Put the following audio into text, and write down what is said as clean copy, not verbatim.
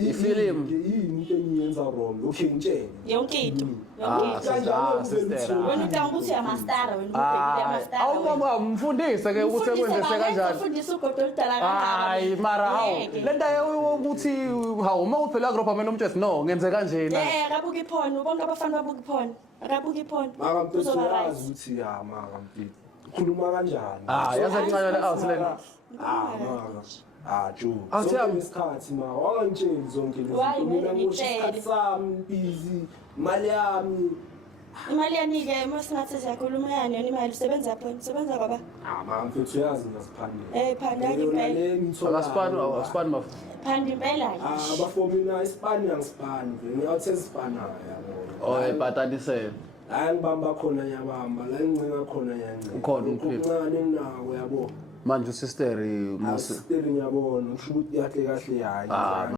ifilimu yini into engiyenza wrong okay ngitshele yonke into sister wena ucanga ukuthi uyamastara wena uyamastara awumama mfundise ke ukuthi kwenzese kanjani ufundisa ugodo oludala kangaka hayi mara hawu lento ukuthi hawu uma uphela group amena umtshesi no ngenze kanje na akabuka iphone bonke abafana babuka iphone akabuka iphone maka mfethu uyazi ukuthi ya maka mfethu khuluma kanjani yazi ngincane awusileni maka jo awuthiyami isikhathi ma wangangitsheli zonke lezi mina ngosikhathi sami busy imali yami imali yanike masingathi siyakhuluma yani yona imali usebenza phone usebenza kwaba maka mfethu uyazi ngasiphandela phandani impela akasipani mafu phanda impela abafo mina isipani angisipani ngiyawuthi isipana yabo bhatanisele la ngibamba khona nyabamba la ngincinga khona yancinga ukhona ukuncane nawo yabo manje usister Sister ngiyabona ngisho ukuthi yahle kahle hayi